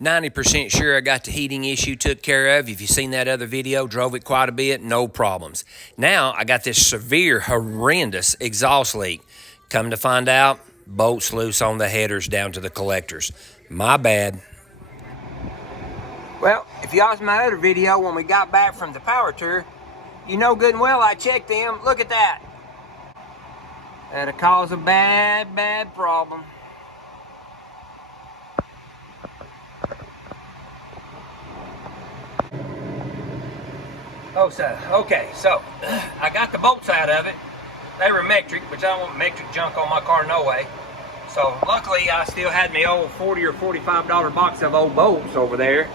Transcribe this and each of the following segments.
90% sure I got the heating issue took care of. If you've seen that other video, drove it quite a bit, no problems. Now I got this severe, horrendous exhaust leak. Come to find out, bolts loose on the headers down to the collectors. My bad. Well, if you watched my other video when we got back from the power tour, you know good and well I checked them. Look at that. That'll cause a bad, bad problem. Okay, so I got the bolts out of it. They were metric, which I don't want metric junk on my car no way. So luckily I still had my old $40 or $45 box of old bolts over there.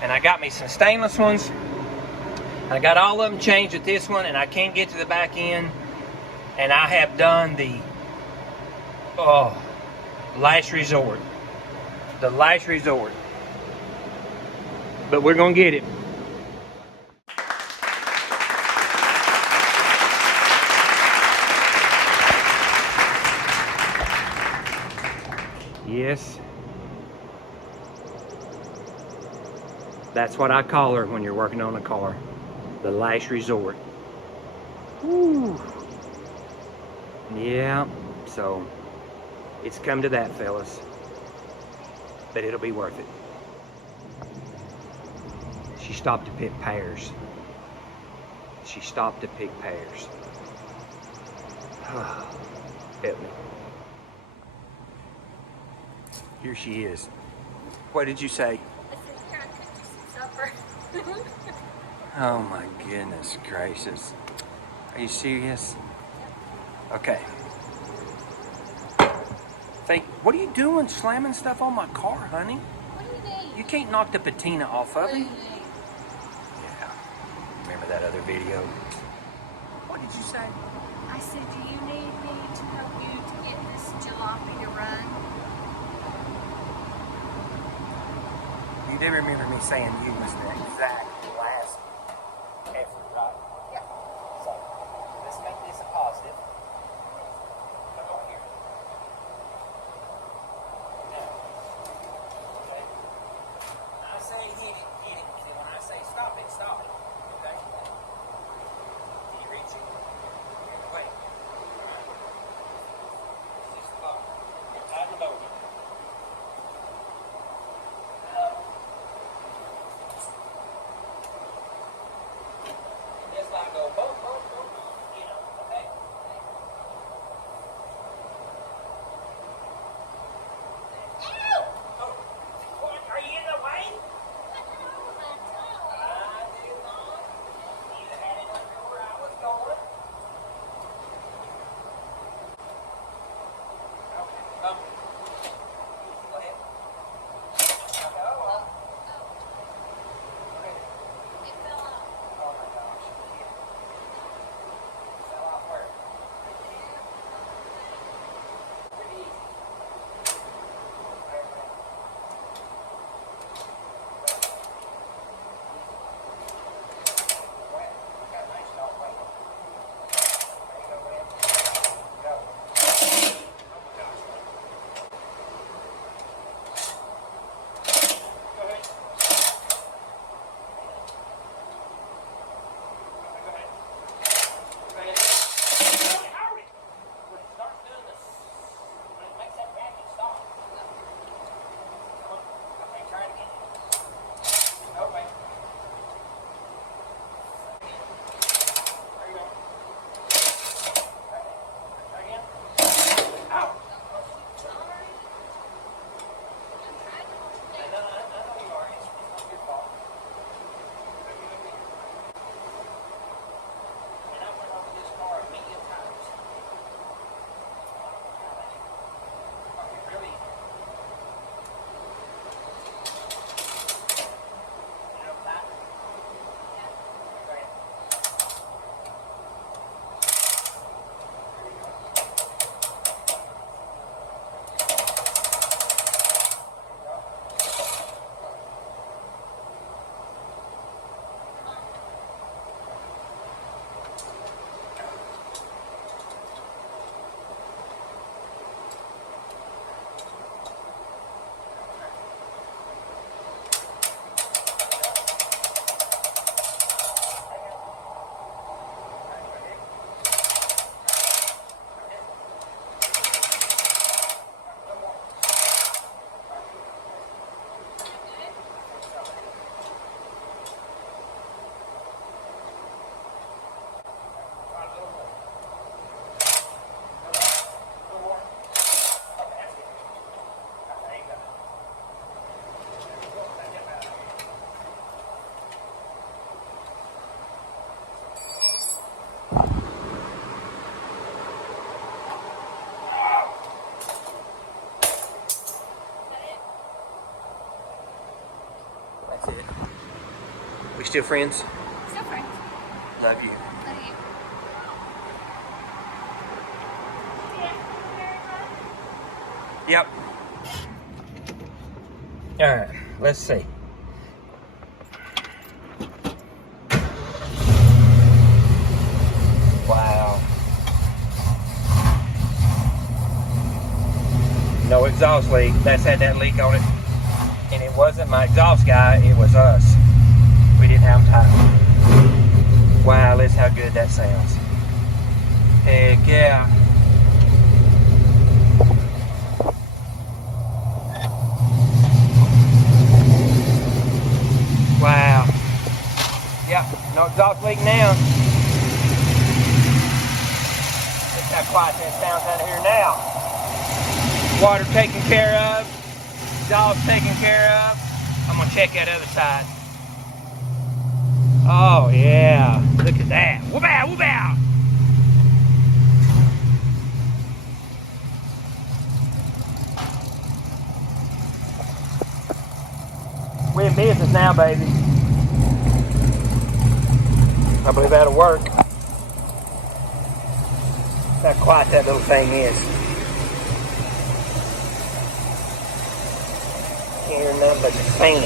And I got me some stainless ones. I got all of them changed at this one, and I can't get to the back end. And I have done the last resort. The last resort. But we're gonna get it. Yes. That's what I call her when you're working on a car. The last resort. Woo. Yeah, so it's come to that, fellas. But it'll be worth it. She stopped to pick pears. She stopped to pick pears. Help me. Here she is. What did you say? I said, here, I cooked you some supper. Oh my goodness gracious. Are you serious? Okay. Faye, what are you doing slamming stuff on my car, honey? What do you need? You can't knock the patina off of What do it. you need? Yeah. Remember that other video? What did you say? I said, do you need me to help you to get this jalopy to run? You did remember me saying you was the exact last effort, right? Yeah. So, let's make this a positive. Come over here. Now, okay? When I say hit it, hit it. And when I say stop it, stop it. Okay? Can you reach it? Wait. Release the bar. Now, tighten the boat. This line go boom, boom, boom, you know, okay? Ow! Oh, what? Are you in the way? I did not. You had it under where I was going. That's it. We still friends? Still friends. Love you. Love you. Yep. All right, let's see. Wow. No exhaust leak. That's had that leak on it. And it wasn't my exhaust guy, it was us. We didn't have time. Wow, listen how good that sounds. Heck yeah. Wow. Yep, no exhaust leak now. That's how quiet that sounds out of here now. Water taken care of. Exhaust taken care of. I'm gonna check that other side. Oh yeah, look at that. Whoop out, whoop out. We're in business now, baby. I believe that'll work. How quiet that little thing is. Can't hear nothing but the fan.